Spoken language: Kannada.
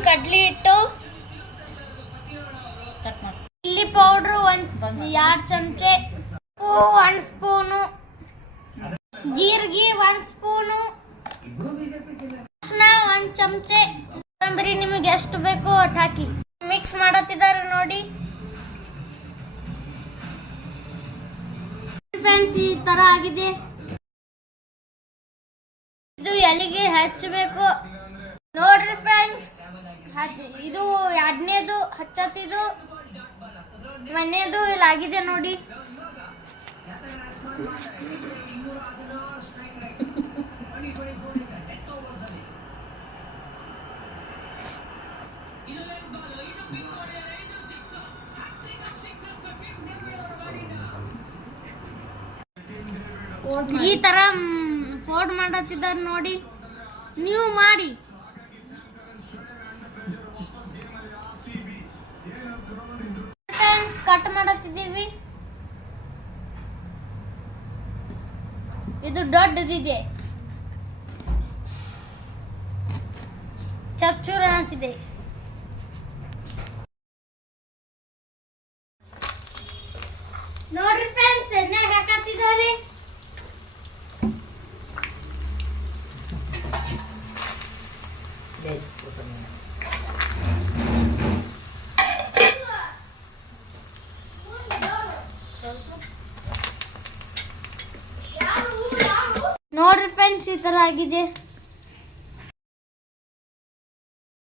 ಸ್ಪೂನ್ ಕಡ್ಲಿ ಹಿಟ್ಟು. ಇಲ್ಲಿ ಪೌಡ್ರು ಒಂದ್ ಎರಡು ಚಮಚೆ. ಉಪ್ಪು ಒಂದ್ ಸ್ಪೂನು. ಜೀರಿಗೆ ಒಂದ್ ಸ್ಪೂನು. ಅರ್ಶಿನ ಒಂದ್ ಚಮಚೆ. ಕೊತ್ತಂಬರಿ ನಿಮಗೆ ಎಷ್ಟು ಬೇಕೋ ಅಟ್ ಹಾಕಿ. ಮಿಕ್ಸ್ ಮಾಡತ್ತಿದ್ದಾರೆ ನೋಡಿ. ಫ್ರೆಂಡ್ಸ್ ಈ ತರ ಆಗಿದೆ. ಇದು ಎಲ್ಲಿಗೆ ಹಚ್ಚಬೇಕು? ನೋಡ್ರಿ ಫ್ರೆಂಡ್ಸ್ ಇದು ಎರಡನೇದು ಹಚ್ಚತ್ತಿದು ಇಲ್ಲಿ ಆಗಿದೆ ನೋಡಿ. ಈ ತರ ಫೋರ್ಡ್ ಮಾಡತ್ತಿದ್ದಾರೆ ನೋಡಿ. ನೀವು ಮಾಡಿ. ಕಟ್ ಮಾಡತ್ತಿದ್ದೀವಿ. ಇದು ದೊಡ್ಡದಿದೆ. ಚಪ್ಚೂರ್ ಅಂತಿದೆ ನೋಡ್ರಿ ಫ್ರೆಂಡ್ಸ್ ಎಣ್ಣೆ ಹಾಕತ್ತಿದ್ದಾರೆ. ನೋಡ್ರಿ ಫ್ರೆಂಡ್ಸ್ ಈ ತರ ಆಗಿದೆ.